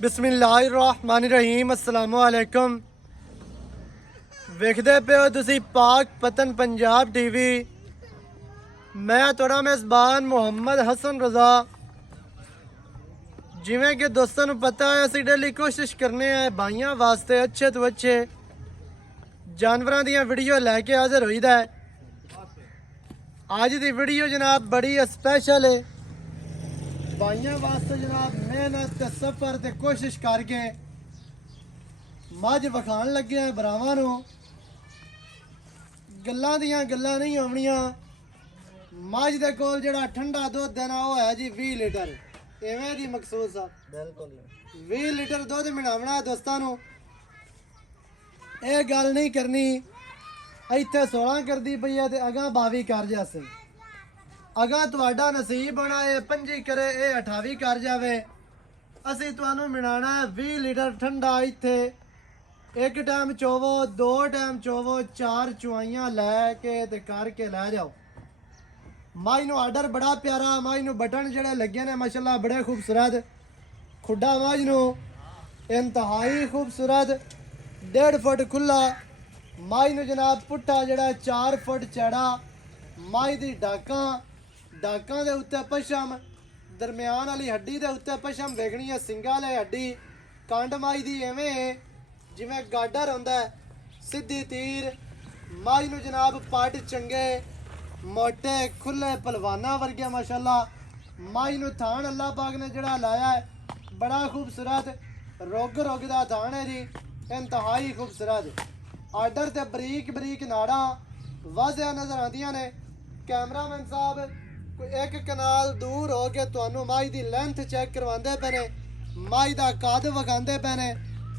बिस्मिल्लाहिर्रहमानिर्रहीम अस्सलामुअलैकुम। वेखदे पे हो तुसी पाक पतन पंजाब टीवी। मैं थोड़ा मेज़बान मुहम्मद हसन रज़ा। जिवें कि दोस्तों नूं पता है असीं डेली कोशिश करने हैं भाइयों वास्ते अच्छे तो अच्छे जानवरां दियां वीडियो लैके हाज़र होईदा है। अज दी वीडियो जनाब बड़ी स्पैशल है भाइयों वास्ते जनाब। मेहनत ते सफर ते कोशिश करके मझ विखाण लगे हैं भरावां नूं। गल्लां दियां गल्लां नहीं होवणियां। मझ दे कोल जिहड़ा ठंडा दुध देना वो है जी 20 लीटर। इवें दी मखसूस आ बिल्कुल 20 लीटर दुध मिलावना दोस्तां नूं। ਇਹ ਗੱਲ नहीं करनी ਇੱਥੇ 16 करदी पई है ते अगां 22 कर जासे। अगां तुहाडा नसीब होना है 25 करे ये 28 कर जावे। ਅਸੀਂ ਤੁਹਾਨੂੰ ਮਿਲਾਣਾ ਹੈ 20 ਲੀਟਰ ਠੰਡਾ। ਇੱਥੇ ਇੱਕ ਟਾਈਮ ਚੋਵੋ, ਦੋ ਟਾਈਮ ਚੋਵੋ, ਚਾਰ ਚੁਆਈਆਂ ਲੈ ਕੇ ਤੇ ਕਰਕੇ ਲੈ ਜਾਓ। ਮਾਈ ਨੂੰ ਆਰਡਰ ਬੜਾ ਪਿਆਰਾ। ਮਾਈ ਨੂੰ ਬਟਨ ਜਿਹੜੇ ਲੱਗੇ ਨੇ ਮਾਸ਼ਾਅੱਲਾ ਬੜੇ ਖੂਬਸੂਰਤ। ਖੁੱਡਾ ਮਾਝ ਨੂੰ ਇੰਤਹਾਈ ਖੂਬਸੂਰਤ 1.5 ਫੁੱਟ ਖੁੱਲਾ। ਮਾਈ ਨੂੰ ਜਨਾਬ ਪੁੱਠਾ ਜਿਹੜਾ 4 ਫੁੱਟ ਚੜਾ। ਮਾਈ ਦੀ ਡਾਕਾਂ ਦੇ ਉੱਤੇ ਪਸ਼ਮ, ਦਰਮਿਆਨ ਵਾਲੀ ਹੱਡੀ ਦੇ ਉੱਤੇ ਪਸ਼ਮ ਵੇਖਣੀ ਹੈ ਸਿੰਗਾ ਵਾਲੀ ਹੱਡੀ। ਕੰਡ ਮਾਈ ਦੀ ਐਵੇਂ ਜਿਵੇਂ ਗਾਡਰ ਹੁੰਦਾ ਸਿੱਧੀ ਤੀਰ। ਮਾਈ ਨੂੰ ਜਨਾਬ ਪੱਟ ਚੰਗੇ ਮੋਟੇ ਖੁੱਲੇ ਪਹਿਲਵਾਨਾਂ ਵਰਗੇ ਮਾਸ਼ਾਅੱਲਾ। ਮਾਈ ਨੂੰ ਥਾਣ ਅੱਲਾਹ ਪਾਕ ਨੇ ਜਿਹੜਾ ਲਾਇਆ ਹੈ ਬੜਾ ਖੂਬਸੂਰਤ ਰੁੱਗ ਦਾ ਥਾਣ ਹੈ ਜੀ, ਇੰਤਹਾਈ ਖੂਬਸੂਰਤ। ਆਰਡਰ ਤੇ ਬਰੀਕ ਨਾੜਾਂ ਵਾਜ਼ਿਆ ਨਜ਼ਰ ਆਉਂਦੀਆਂ ਨੇ। ਕੈਮਰਾਮੈਨ ਸਾਹਿਬ ਕੋਈ ਇੱਕ ਕਨਾਲ ਦੂਰ ਹੋ ਕੇ ਤੁਹਾਨੂੰ ਮਾਈ ਦੀ ਲੈਂਥ ਚੈੱਕ ਕਰਵਾਉਂਦੇ ਪਏ ਨੇ। ਮਾਈ ਦਾ ਕੱਦ ਵਿਖਾਉਂਦੇ ਪਏ ਨੇ।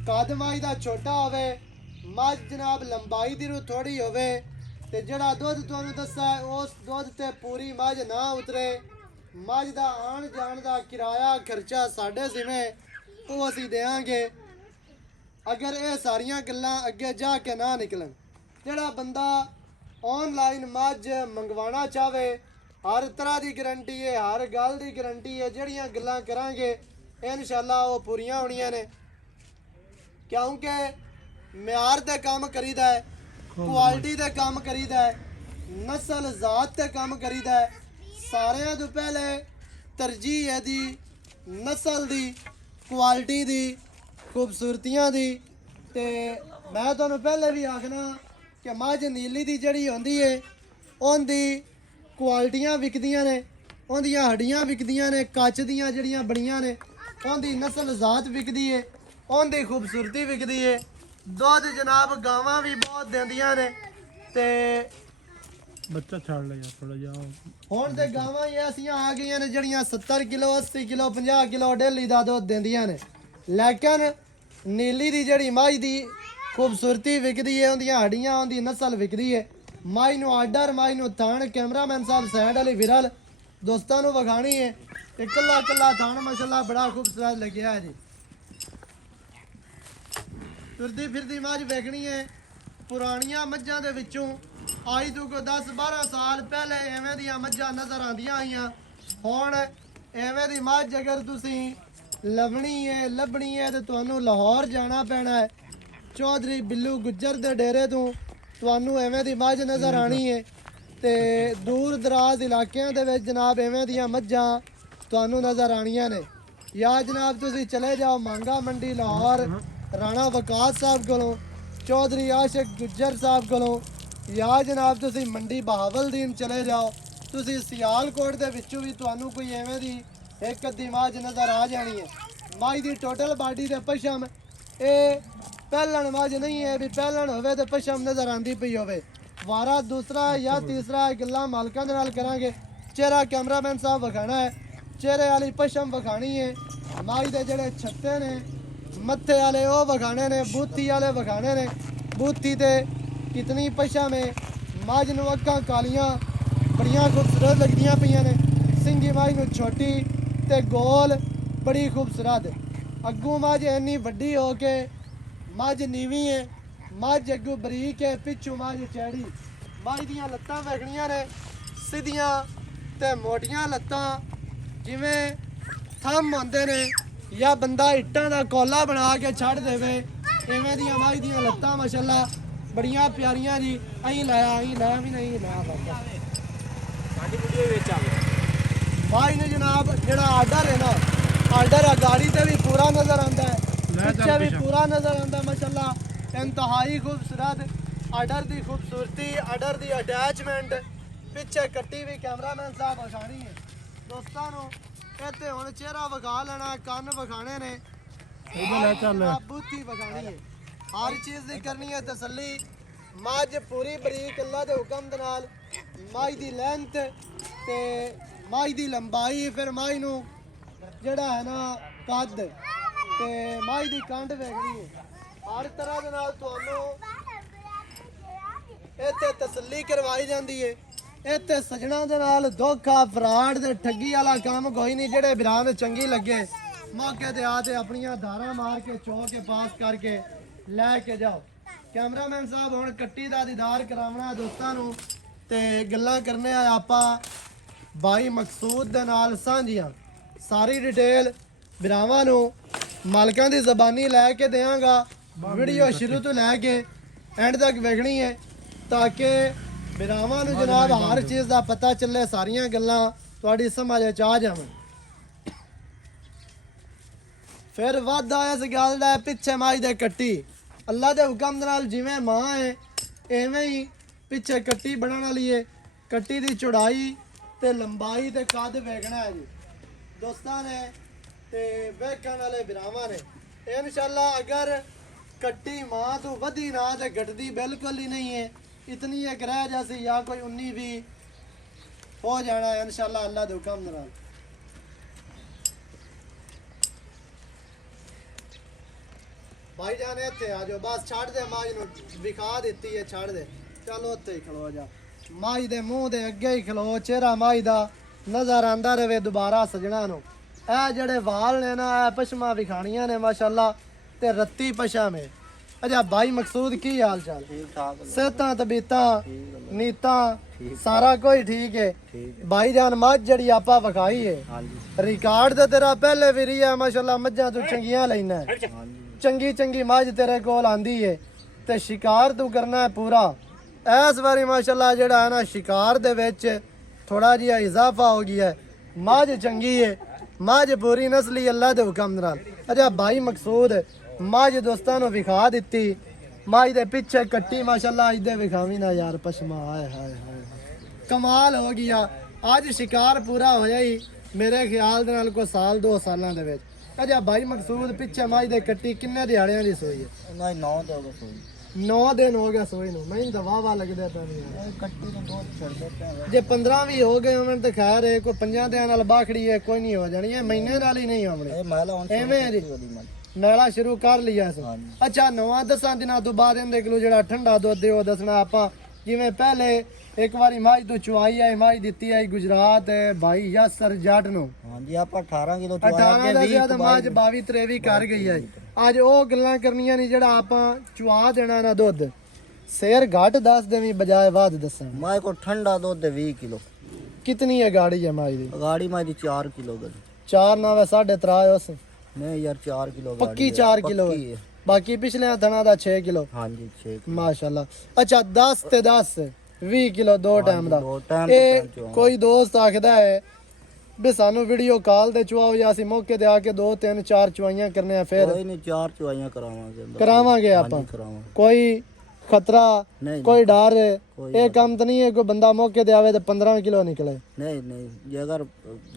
ਕੱਦ ਮਾਈ ਦਾ ਛੋਟਾ ਹੋਵੇ, ਮੱਝ ਜਨਾਬ ਲੰਬਾਈ ਦੀ ਰੂ ਥੋੜੀ ਹੋਵੇ ਤੇ ਜਿਹੜਾ ਦੁੱਧ ਤੁਹਾਨੂੰ ਦੱਸਿਆ ਉਸ ਦੁੱਧ ਤੇ ਪੂਰੀ ਮੱਝ ਨਾ ਉਤਰੇ। ਮੱਝ ਦਾ ਆਉਣ ਜਾਣ ਦਾ ਕਿਰਾਇਆ ਖਰਚਾ ਸਾਡੇ ਜਿਵੇਂ ਉਹ ਅਸੀਂ ਦੇਵਾਂਗੇ ਅਗਰ ਇਹ ਸਾਰੀਆਂ ਗੱਲਾਂ ਅੱਗੇ ਜਾ ਕੇ ਨਾ ਨਿਕਲਣ। ਜਿਹੜਾ ਬੰਦਾ ਆਨਲਾਈਨ ਮੱਝ ਮੰਗਵਾਉਣਾ ਚਾਹਵੇ हर तरह की गारंटी है, हर गल की गारंटी है। जड़ियाँ गल्लां करांगे इंशाअल्लाह वो पूरियां होनियां ने क्योंकि म्यार ते काम करीदा है, क्वालिटी ते काम करीदा है, नस्ल जात ते काम करीदा है। सारियां तो पहले तरजीह है दी नस्ल दी, क्वालिटी दी, खूबसूरतियां दी। ते मैं तुहानूं पहले भी आखना कि मझ नीली दी जड़ी होंदी है उनदी क्वालिटियां विकदियां ने, उनदियां हड्डियां विकदियां ने, कच दियां जड़ियां बड़ियां ने, उनदी नस्ल जात विकदी है, उनदी खूबसूरती विकदी है। दुध जनाब गावां भी बहुत देंदियां ने ते बच्चा छाड़ लिया थोड़ा जा। हुण ते गावां ही ऐसियां आ गईयां ने जड़ियां 70 किलो 80 किलो 50 किलो डेली दा दुध देंदियां ने। लेकिन नीली दी जड़ी मझ दी खूबसूरती विकदी है, उनदियां हड्डियां उनदी नस्ल विकदी है। माई नूं आर्डर माई नूं थान कैमरामैन साहब साइड वाली विरल दोस्तां नूं विखाणी है ते कल्ला थान माशाअल्लाह बड़ा खूबसूरत लग्या है जी। तुरदी फिरदी मझ वेखनी है। पुरानियां मझां दे विचों आज तो कोई 10-12 साल पहले एवें दियां मझां नज़र आंदियां आईयां। हुण एवें दी मझ अगर तुसीं लभनी है ते तुहानूं लाहौर जाना पैना है। चौधरी बिल्लू गुज्जर दे डेरे तो ਤੁਹਾਨੂੰ ਐਵੇਂ ਦੀ ਮੱਝ ਨਜ਼ਰ ਆਣੀ ਹੈ ਤੇ ਦੂਰ ਦਰਾਜ਼ ਇਲਾਕਿਆਂ ਦੇ ਵਿੱਚ ਜਨਾਬ ਐਵੇਂ ਦੀਆਂ ਮੱਝਾਂ ਤੁਹਾਨੂੰ ਨਜ਼ਰ ਆਣੀਆਂ ਨੇ। ਜਾਂ ਜਨਾਬ ਤੁਸੀਂ ਚਲੇ ਜਾਓ ਮੰਗਾ ਮੰਡੀ ਲਾਹੌਰ ਰਾਣਾ ਵਕਾਸ ਸਾਹਿਬ ਕੋਲੋਂ, ਚੌਧਰੀ ਆਸ਼ਕ ਗੁੱਜਰ ਸਾਹਿਬ ਕੋਲੋਂ, ਜਾਂ ਜਨਾਬ ਤੁਸੀਂ ਮੰਡੀ ਬਹਾਵਲਦੀਨ ਚਲੇ ਜਾਓ। ਤੁਸੀਂ ਸਿਆਲਕੋਟ ਦੇ ਵਿੱਚੋਂ ਵੀ ਤੁਹਾਨੂੰ ਕੋਈ ਐਵੇਂ ਦੀ ਇੱਕ ਅੱਧੀ ਮੱਝ ਨਜ਼ਰ ਆ ਜਾਣੀ ਹੈ। ਮੱਝ ਦੀ ਟੋਟਲ ਬਾਡੀ ਦੇ ਪਸ਼ਮ ਇਹ ਪਹਿਲਣ ਮੱਝ ਨਹੀਂ ਹੈ ਵੀ ਪਹਿਲਣ ਹੋਵੇ ਤੇ ਪਸ਼ਮ ਨਜ਼ਰ ਆਂਦੀ ਪਈ ਹੋਵੇ। ਵਾਰਾ ਦੂਸਰਾ ਜਾਂ ਤੀਸਰਾ ਗੱਲਾਂ ਮਾਲਕਾਂ ਦੇ ਨਾਲ ਕਰਾਂਗੇ। ਚਿਹਰਾ ਕੈਮਰਾਮੈਨ ਸਾਹਿਬ ਵਿਖਾਣਾ ਹੈ, ਚਿਹਰੇ ਵਾਲੀ ਪਸ਼ਮ ਵਿਖਾਣੀ ਹੈ। ਮੱਝ ਦੇ ਜਿਹੜੇ ਛੱਤੇ ਨੇ ਮੱਥੇ ਵਾਲੇ ਉਹ ਵਿਖਾਣੇ ਨੇ, ਬੂਥੀ ਵਾਲੇ ਵਿਖਾਣੇ ਨੇ। ਬੂਥੀ ਤੇ ਕਿਤਨੀ ਪਸ਼ਮ ਹੈ। ਮੱਝ ਨੂੰ ਅੱਖਾਂ ਕਾਲੀਆਂ ਬੜੀਆਂ ਖੂਬਸੂਰਤ ਲੱਗਦੀਆਂ ਪਈਆਂ ਨੇ। ਸਿੰਗੀ ਮੱਝ ਨੂੰ ਛੋਟੀ ਤੇ ਗੋਲ ਬੜੀ ਖੂਬਸੂਰਤ। ਅੱਗੋਂ ਮੱਝ ਇੰਨੀ ਵੱਡੀ ਹੋ ਕੇ मझ नीवी है, मझ अगू बरीक है, पिछू मझ चैड़ी। मझ दियां लत्तां वेखणियां ने सीधियां ते मोटियां लत्तां जिवें थम होंदे ने ਜਾਂ ਬੰਦਾ ਇੱਟਾਂ ਦਾ ਕੋਲਾ ਬਣਾ ਕੇ ਛੱਡ ਦੇਵੇ ਇਵੇਂ ਦੀਆਂ ਮੱਝ ਦੀਆਂ ਲੱਤਾਂ ਮਾਸ਼ਾਅੱਲਾ ਬੜੀਆਂ ਪਿਆਰੀਆਂ ਜੀ। ਅਸੀਂ ਲਾਇਆ ਵੀ ਨਹੀਂ ਲਾਇਆ ਬਾਬਾ ਸਾਡੀ ਵੀਡੀਓ ਵਿੱਚ ਆਵੇ ਭਾਈ ਨੇ ਜਨਾਬ ਜਿਹੜਾ ਆਰਡਰ ਹੈ ਨਾ ਆਰਡਰ ਆ ਗਾੜੀ ਤੇ ਵੀ ਪੂਰਾ ਨਜ਼ਰ ਆਉਂਦਾ ਹੈ ਪਿੱਛੇ ਵੀ ਪੂਰਾ ਨਜ਼ਰ ਆਉਂਦਾ ਮਾਸ਼ਾਅੱਲਾ ਇੰਤਹਾਈ ਖੂਬਸੂਰਤ ਆਰਡਰ ਦੀ ਖੂਬਸੂਰਤੀ ਆਰਡਰ ਦੀ ਅਟੈਚਮੈਂਟ ਪਿੱਛੇ ਕੱਟੀ ਵੀ ਕੈਮਰਾਮੈਨ ਸਾਹਿਬ ਵਿਖਾਣੀ ਹੈ ਦੋਸਤਾਂ ਨੂੰ ਇੱਥੇ ਹੁਣ ਚਿਹਰਾ ਵਿਖਾ ਲੈਣਾ ਕੰਨ ਵਿਖਾਣੇ ਨੇ ਇਹਦੇ ਲੈ ਚੱਲ ਬੁੱਧੀ ਵਿਖਾਣੀ ਹੈ ਹਰ ਚੀਜ਼ ਦੀ ਕਰਨੀ ਹੈ ਤਸੱਲੀ ਮੱਝ ਪੂਰੀ ਬਰੀਕ ਅੱਲਾ ਦੇ ਹੁਕਮ ਦੇ ਨਾਲ ਮੱਝ ਦੀ ਲੈਂਥ ਤੇ ਮੱਝ ਦੀ ਲੰਬਾਈ ਫਿਰ ਮੱਝ ਨੂੰ ਜਿਹੜਾ ਹੈ ਨਾ ਕੱਦ ਤੇ ਮੱਝ ਦੀ ਕੰਡ ਵੇਖਣੀ ਹੈ ਹਰ ਤਰ੍ਹਾਂ ਦੇ ਨਾਲ ਤੁਹਾਨੂੰ ਇੱਥੇ ਤਸੱਲੀ ਕਰਵਾਈ ਜਾਂਦੀ ਹੈ ਇੱਥੇ ਸਜਣਾ ਦੇ ਨਾਲ ਧੋਖਾ ਫਰਾਡ ਤੇ ਠੱਗੀ ਵਾਲਾ ਕੰਮ ਕੋਈ ਨਹੀਂ ਜਿਹੜੇ ਬਿਰਾਂ ਨੂੰ ਚੰਗੀ ਲੱਗੇ ਮੌਕੇ ਤੇ ਆ ਤੇ ਆਪਣੀਆਂ ਧਾਰਾਂ ਮਾਰ ਕੇ ਚੋ ਕੇ ਪਾਸ ਕਰਕੇ ਲੈ ਕੇ ਜਾਓ ਕੈਮਰਾਮੈਨ ਸਾਹਿਬ ਹੁਣ ਕੱਟੀ ਦਾ ਦੀਦਾਰ ਕਰਾਉਣਾ ਦੋਸਤਾਂ ਨੂੰ ਤੇ ਗੱਲਾਂ ਕਰਨੇ ਆ ਆਪਾਂ ਬਾਈ ਮਕਸੂਦ ਦੇ ਨਾਲ ਸਾਂਝੀਆਂ ਸਾਰੀ ਡਿਟੇਲ ਬਿਰਾਵਾਂ ਨੂੰ ਮਾਲਕਾਂ ਦੀ ਜ਼ਬਾਨੀ ਲੈ ਕੇ ਦੇਵਾਂਗਾ ਵੀਡੀਓ ਸ਼ੁਰੂ ਤੋਂ ਲੈ ਕੇ ਐਂਡ ਤੱਕ ਵੇਖਣੀ ਹੈ ਤਾਂ ਕਿ ਬਿਰਾਵਾਂ ਨੂੰ ਜਨਾਬ ਹਰ ਚੀਜ਼ ਦਾ ਪਤਾ ਚੱਲੇ ਸਾਰੀਆਂ ਗੱਲਾਂ ਤੁਹਾਡੀ ਸਮਝ ਚ ਆ ਜਾਵਣ ਫਿਰ ਵਾਧਾ ਇਸ ਗੱਲ ਦਾ ਪਿੱਛੇ ਮੱਝ ਦੇ ਕੱਟੀ ਅੱਲਾ ਦੇ ਹੁਕਮ ਨਾਲ ਜਿਵੇਂ ਮਾਂ ਹੈ ਐਵੇਂ ਹੀ ਪਿੱਛੇ ਕੱਟੀ ਬਣਨ ਵਾਲੀ ਹੈ ਕੱਟੀ ਦੀ ਚੌੜਾਈ ਤੇ ਲੰਬਾਈ ਤੇ ਕੱਦ ਵੇਖਣਾ ਹੈ ਜੀ ਦੋਸਤਾਂ ਨੇ ਤੇ ਵੇਖਣ ਵਾਲੇ ਬਿਰਾਵਾਂ ਨੇ ਇਨਸ਼ਾਅੱਲਾ ਅਗਰ ਕੱਟੀ ਮਾਂ ਤੋਂ ਵਧੀ ਨਾ ਤੇ ਘਟਦੀ ਬਿਲਕੁਲ ਹੀ ਨਹੀਂ ਹੈ ਇਤਨੀ ਇੱਕ ਰਹਿ ਜਾਸੀ ਜਾਂ ਕੋਈ 19 20 ਹੋ ਜਾਣਾ ਹੈ ਇਨਸ਼ਾਅੱਲਾ ਅੱਲਾ ਦੇ ਹੁਕਮ ਨਾਲ ਭਾਈ ਜਾਨ ਇੱਥੇ ਆ ਜਾਓ ਬਸ ਛੱਡ ਦੇ ਮਾਝ ਨੂੰ ਵਿਖਾ ਦਿੱਤੀ ਹੈ ਛੱਡ ਦੇ ਚੱਲ ਉੱਥੇ ਹੀ ਖਲੋ ਜਾ ਮਾਝ ਦੇ ਮੂੰਹ ਦੇ ਅੱਗੇ ਹੀ ਖਲੋ ਚਿਹਰਾ ਮਾਝ ਦਾ ਨਜ਼ਰ ਆਂਦਾ ਰਵੇ ਦੁਬਾਰਾ ਸਜਣਾ ਨੂੰ ਇਹ ਜਿਹੜੇ ਵਾਲ ਨੇ ਨਾ ਇਹ ਪਸ਼ਮਾ ਵਿਖਾਣੀਆਂ ਨੇ ਮਾਸ਼ਾਅੱਲਾ ਤੇ ਰੱਤੀ ਪਸ਼ਾਮੇ ਅੱਛਾ ਭਾਈ ਮਕਸੂਦ ਕੀ ਹਾਲ ਚਾਲ ਠੀਕ ਠਾਕ ਸਿਹਤਾਂ ਤਬੀਤਾਂ ਨੀਤਾਂ ਸਾਰਾ ਕੁਝ ਠੀਕ ਹੈ ਭਾਈ ਜਾਨ ਮੱਝ ਜਿਹੜੀ ਆਪਾਂ ਵਿਖਾਈ ਹੈ ਹਾਂਜੀ ਰਿਕਾਰਡ ਤੇ ਤੇਰਾ ਪਹਿਲੇ ਵੀ ਰਿਹਾ ਮਾਸ਼ਾਅੱਲਾ ਮੱਝਾਂ ਤੂੰ ਚੰਗੀਆਂ ਲੈਣਾ ਚੰਗੀ ਚੰਗੀ ਮੱਝ ਤੇਰੇ ਕੋਲ ਆਂਦੀ ਏ ਤੇ ਸ਼ਿਕਾਰ ਤੂੰ ਕਰਨਾ ਹੈ ਪੂਰਾ ਇਸ ਵਾਰੀ ਮਾਸ਼ਾਅੱਲਾ ਜਿਹੜਾ ਹੈ ਨਾ ਸ਼ਿਕਾਰ ਦੇ ਵਿੱਚ ਥੋੜਾ ਜਿਹਾ ਇਜ਼ਾਫਾ ਹੋ ਗਿਆ ਹੈ ਮੱਝ ਚੰਗੀ ਏ ਮੱਝ ਪੂਰੀ ਨਸਲੀ ਅੱਲਾ ਦੇ ਹੁਕਮ ਨਾਲ ਅੱਛਾ ਭਾਈ ਮਕਸੂਦ ਮੱਝ ਦੋਸਤਾਂ ਨੂੰ ਵਿਖਾ ਦਿੱਤੀ ਮੱਝ ਦੇ ਪਿੱਛੇ ਕੱਟੀ ਮਾਸ਼ਾਅੱਲਾ ਅੱਜ ਦੇ ਵਿਖਾਵੀ ਨਾ ਯਾਰ ਪਸ਼ਮਾ ਹਾਏ ਹਾਏ ਹਾਏ ਕਮਾਲ ਹੋ ਗਿਆ ਅੱਜ ਸ਼ਿਕਾਰ ਪੂਰਾ ਹੋਇਆ ਹੀ ਮੇਰੇ ਖਿਆਲ ਦੇ ਨਾਲ ਕੋਈ ਸਾਲ 2 ਸਾਲਾਂ ਦੇ ਵਿੱਚ ਅੱਛਾ ਭਾਈ ਮਕਸੂਦ ਪਿੱਛੇ ਮੱਝ ਦੇ ਕੱਟੀ ਕਿੰਨੇ ਦਿਹਾੜਿਆਂ ਦੀ ਸੋਈ ਹੈ ਉਹਨਾਂ 9 ਦੇ ਹੋ ਗਏ 9 ਦਿਨ ਹੋ ਗਿਆ ਸੋਈ ਨੂੰ ਮੈਨੂੰ ਦਵਾਵਾ ਲੱਗਦਾ ਪਿਆ ਨਹੀਂ ਕੱਟੀ ਨੂੰ ਦੋ ਛੱਡਦੇ ਪਏ ਜੇ 15 ਵੀ ਹੋ ਗਏ ਉਹਨਾਂ ਤੇ ਖੈਰ ਹੈ ਕੋਈ 5 ਦਿਨਾਂ ਨਾਲ ਬਾਖੜੀ ਹੈ ਕੋਈ ਨਹੀਂ ਹੋ ਜਾਣੀ ਹੈ ਮਹੀਨੇ ਨਾਲ ਹੀ ਨਹੀਂ ਆਉਣੀ ਇਹ ਮਹਿਲਾ ਹੁਣ ਐਵੇਂ ਹੈ ਜੀ ਮੈਲਾ ਸ਼ੁਰੂ ਕਰ ਲਿਆ ਸੀ ਅੱਛਾ 9-10 ਦਿਨਾਂ ਤੋਂ ਬਾਅਦ ਇਹਦੇ ਕੋਲ ਜਿਹੜਾ ਠੰਡਾ ਦੁੱਧ ਹੈ ਉਹ ਦੱਸਣਾ ਆਪਾਂ ਜਿਵੇਂ ਪਹਿਲੇ ਇੱਕ ਵਾਰੀ ਮੱਝ ਤੋਂ ਚੁਆਈ ਆਈ ਮੱਝ ਦਿੱਤੀ ਆਈ ਗੁਜਰਾਤ ਭਾਈ ਯਾਸਰ ਜੱਟ ਨੂੰ ਹਾਂਜੀ ਆਪਾਂ 18 ਕਿਲੋ 18 ਦਾ ਜ਼ਿਆਦਾ ਮੱਝ 22-23 ਕਰ ਗਈ ਹੈ ਅੱਜ ਉਹ ਗੱਲਾਂ ਕਰਨੀਆਂ ਨਹੀਂ ਜਿਹੜਾ ਆਪਾਂ ਚੁਆ ਦੇਣਾ ਨਾ ਦੁੱਧ ਸ਼ੇਰ ਘੱਟ ਦੱਸ ਦੇਵੀਂ ਬਜਾਏ ਵੱਧ ਦੱਸਣ ਮਾਈ ਕੋ ਠੰਡਾ ਦੁੱਧ 20 ਕਿਲੋ ਕਿਤਨੀ ਹੈ ਗਾੜੀ ਹੈ ਮੱਝ ਦੀ ਗਾੜੀ ਮਾਈ ਦੀ 4 ਕਿਲੋ ਗਈ 4 ਨਾ 3.5 ਉਸ ਨਹੀਂ ਯਾਰ 4 ਕਿਲੋ ਪੱਕੀ 4 ਕਿਲੋ ਹੈ ਬਾਕੀ ਪਿਛਲੇ ਦਿਨਾਂ ਦਾ 6 ਕਿਲੋ ਹਾਂਜੀ 6 ਮਾਸ਼ਾਅੱਲਾ ਅੱਛਾ 10 ਤੇ 10 20 ਕਿਲੋ ਦੋ ਟਾਈਮ ਦਾ ਦੋ ਟਾਈਮ ਇਹ ਕੋਈ ਦੋਸਤ ਆਖਦਾ ਹੈ ਵੀ ਸਾਨੂੰ ਵੀਡੀਓ ਕਾਲ ਤੇ ਚੁਆਓ ਜਾਂ ਅਸੀਂ ਮੌਕੇ ਤੇ ਆ ਕੇ 2 3 4 ਚੁਆਈਆਂ ਕਰਨੇ ਆ ਫਿਰ ਕੋਈ ਨਹੀਂ 4 ਚੁਆਈਆਂ ਕਰਾਵਾਂਗੇ ਆਪਾਂ ਕਰਾਵਾਂਗੇ ਕੋਈ ਖਤਰਾ ਨਹੀਂ ਕੋਈ ਡਰ ਇਹ ਕੰਮ ਤਾਂ ਨਹੀਂ ਹੈ ਕੋਈ ਬੰਦਾ ਮੌਕੇ ਤੇ ਆਵੇ ਤੇ 15 ਕਿਲੋ ਨਿਕਲੇ ਨਹੀਂ ਨਹੀਂ ਜੇ ਅਗਰ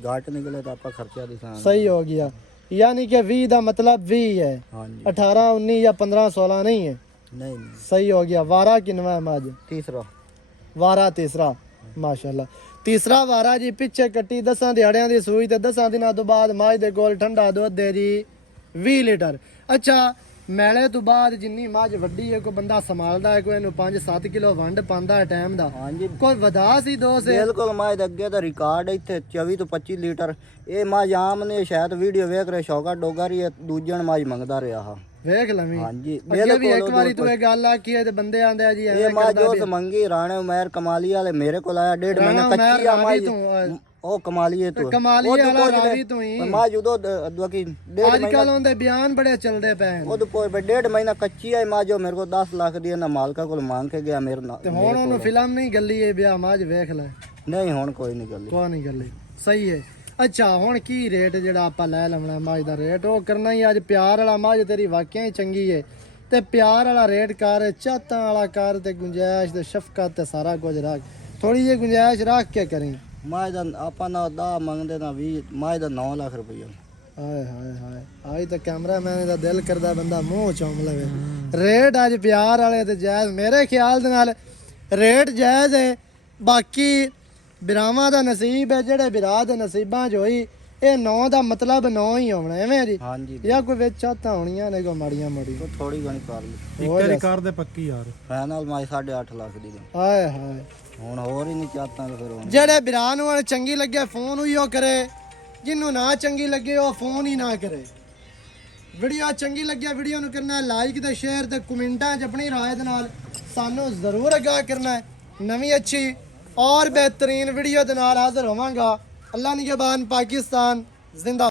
ਘਾਟ ਨਿਕਲੇ ਤਾਂ ਆਪਾਂ ਖਰਚਾ ਦਿਖਾਵਾਂਗੇ ਸਹੀ ਹੋ ਗਿਆ ਯਾਨੀ ਕਿ 20 ਦਾ ਮਤਲਬ 20 ਹੈ ਹਾਂਜੀ 18 19 ਜਾਂ 15 16 ਨਹੀਂ ਹੈ ਨਹੀਂ ਨਹੀਂ ਸਹੀ ਹੋ ਗਿਆ ਵਾਰਾ ਕਿੰਨਾ ਹੈ ਮੱਝ ਤੀਸਰਾ ਵਾਰਾ ਤੀਸਰਾ ਮਾਸ਼ਾਅੱਲਾ ਤੀਸਰਾ ਵਾਰਾ ਜੀ ਪਿੱਛੇ ਕੱਟੀ 10 ਦਿਹਾੜਿਆਂ ਦੀ ਸੂਈ ਤੇ 10 ਦਿਨਾਂ ਤੋਂ ਬਾਅਦ ਮੱਝ ਦੇ ਕੋਲ ਠੰਡਾ ਦੁੱਧ ਦੇ ਜੀ 20 ਲੀਟਰ ਅੱਛਾ ਮੈਲੇ ਤੋਂ ਬਾਅਦ ਜਿੰਨੀ ਮੱਝ ਵੱਡੀ ਹੈ ਕੋਈ ਬੰਦਾ ਸੰਭਾਲਦਾ ਹੈ ਕੋਈ ਇਹਨੂੰ 5-7 ਕਿਲੋ ਵੰਡ ਪਾਉਂਦਾ ਹੈ ਟਾਈਮ ਦਾ ਹਾਂਜੀ ਕੋਈ ਵਧਾ ਸੀ ਦੋ ਸੇ ਬਿਲਕੁਲ ਮਾਝ ਦੇ ਅੱਗੇ ਦਾ ਰਿਕਾਰਡ ਇੱਥੇ 24 ਤੋਂ 25 ਲੀਟਰ ਇਹ ਮਾਝ ਆਮ ਨੇ ਸ਼ਾਇਦ ਵੀਡੀਓ ਵੇਖ ਰਹੇ ਸ਼ੌਕਾ ਡੋਗਰੀ ਦੂਜਣ ਮਾਝ ਮੰਗਦਾ ਰਿਹਾ ਹਾਂ ਵੇਖ ਲਵੀਂ ਹਾਂਜੀ ਅੱਗੇ ਵੀ ਇੱਕ ਵਾਰੀ ਤੂੰ ਇਹ ਗੱਲ ਆਖੀ ਹੈ ਤੇ ਬੰਦੇ ਆਂਦੇ ਆ ਜੀ ਇਹ ਮਾਝ ਉਸ ਮੰਗੀ ਰਾਣੇ ਉਮਰ ਕਮਾਲੀ ਵਾਲੇ ਮੇਰੇ ਕੋਲ ਆਇਆ 1.5 ਮਹੀਨਾ ਕੱਚੀ ਆ ਮਾਝ ਉਹ ਕਮਾਲੀਏ ਤੋਂ ਕਮਾਲੀਏ ਉਹ ਤੋਂ ਵਾਲਾ ਕੁਝ ਲੈ। ਰਾਵੀ ਤੋਂ ਹੀ। ਮਾਂ ਜਦੋਂ ਦਵਾਕੀ ਡੇਢ ਅੱਜ ਕੱਲ ਉਹਦੇ ਬਿਆਨ ਬੜੇ ਚੱਲਦੇ ਪਏ ਨੇ ਉਹ ਕੋਈ ਡੇਢ ਮਹੀਨਾ ਕੱਚੀ ਹੈ ਮਾਂ ਜੋ ਮੇਰੇ ਕੋਲ 10 ਲੱਖ ਦੀ ਨਾ ਮਾਲਕਾ ਕੋਲ ਮੰਗ ਕੇ ਗਿਆ ਮੇਰੇ ਨਾਲ ਤੇ ਹੁਣ ਉਹਨੂੰ ਫਿਲਮ ਨਹੀਂ ਗੱਲੀ ਇਹ ਵਿਆਹ ਮਾਜ ਵੇਖ ਲੈ ਨਹੀਂ ਹੁਣ ਕੋਈ ਨਹੀਂ ਗੱਲ ਕੋਈ ਨਹੀਂ ਗੱਲੀ ਸਹੀ ਹੈ। ਅੱਛਾ ਹੁਣ ਕੀ ਰੇਟ ਜਿਹੜਾ ਆਪਾਂ ਲੈ ਲਵਣਾ ਮਾਜ ਦਾ ਰੇਟ ਉਹ ਕਰਨਾ ਹੀ ਅੱਜ ਪਿਆਰ ਵਾਲਾ ਮਾਜ ਤੇਰੀ ਵਾਕਿਆ ਹੀ ਚੰਗੀ ਹੈ ਤੇ ਪਿਆਰ ਵਾਲਾ ਰੇਟ ਕਰ ਚਾਹਤਾਂ ਵਾਲਾ ਕਰ ਤੇ ਗੁੰਜਾਇਸ਼ ਤੇ ਸ਼ਫਕਤ ਤੇ ਸਾਰਾ ਕੁਝ ਰੱਖ ਥੋੜੀ ਜਿਹੀ ਗੁੰਜਾਇਸ਼ ਰੱਖ ਕੇ ਕਰੀ ਮਾਂ ਦਾ ਆਪਾਂ ਨਾ 10 ਮੰਗਦੇ ਨਾ 20 ਮਾਂ ਦਾ 9 ਲੱਖ ਰੁਪਈਆ ਹਾਏ ਹਾਏ ਹਾਏ ਆਈ ਤਾਂ ਕੈਮਰਾਮੈਨ ਦਾ ਦਿਲ ਕਰਦਾ ਬੰਦਾ ਮੂੰਹ ਚੁੰਮ ਲਵੇ ਰੇਟ ਅੱਜ ਪਿਆਰ ਵਾਲੇ ਤੇ ਜਾਇਜ਼ ਮੇਰੇ ਖਿਆਲ ਦੇ ਨਾਲ ਰੇਟ ਜਾਇਜ਼ ਹੈ ਬਾਕੀ ਬਿਰਾਵਾਂ ਦਾ ਨਸੀਬ ਹੈ ਜਿਹੜੇ ਬਿਰਾ ਦੇ ਨਸੀਬਾਂ 'ਚ ਹੋਈ ਇਹ 9 ਦਾ ਮਤਲਬ 9 ਹੀ ਹੋਣਾ ਐਵੇਂ ਜੀ ਹਾਂਜੀ ਜਾਂ ਕੋਈ ਵਿੱਚ ਚਾਹਤਾਂ ਹੋਣੀਆਂ ਨੇ ਕੋ ਮਾੜੀਆਂ ਮਾੜੀ ਥੋੜੀ ਗਣੀ ਕਰ ਲਈ ਇੱਕ ਵਾਰੀ ਕਰ ਦੇ ਪੱਕੀ ਯਾਰ ਫਾਈਨਲ ਮਾਂ 8.5 ਲੱਖ ਦੀ ਹਾਏ ਹਾਏ ਹੁਣ ਹੋਰ ਹੀ ਨਹੀਂ ਚਾਹਤਾ ਫਿਰ ਹੁਣ ਜਿਹੜੇ ਬਿਰਾ ਨੂੰ ਵਾਲੇ ਚੰਗੀ ਲੱਗੇ ਫੋਨ ਹੀ ਉਹ ਕਰੇ ਜਿਹਨੂੰ ਨਾ ਚੰਗੀ ਲੱਗੇ ਉਹ ਫੋਨ ਹੀ ਨਾ ਕਰੇ ਵੀਡੀਓ ਚੰਗੀ ਲੱਗਿਆ ਵੀਡੀਓ ਨੂੰ ਕਰਨਾ ਲਾਈਕ ਤੇ ਸ਼ੇਅਰ ਤੇ ਕਮੈਂਟਾਂ 'ਚ ਆਪਣੀ ਰਾਏ ਦੇ ਨਾਲ ਸਾਨੂੰ ਜ਼ਰੂਰ ਅਗਾਹ ਕਰਨਾ ਹੈ ਨਵੀਂ ਅੱਛੀ और बेहतरीन वीडियो के नाल हाजिर होवांगा। अल्लाह निगहबान पाकिस्तान जिंदा।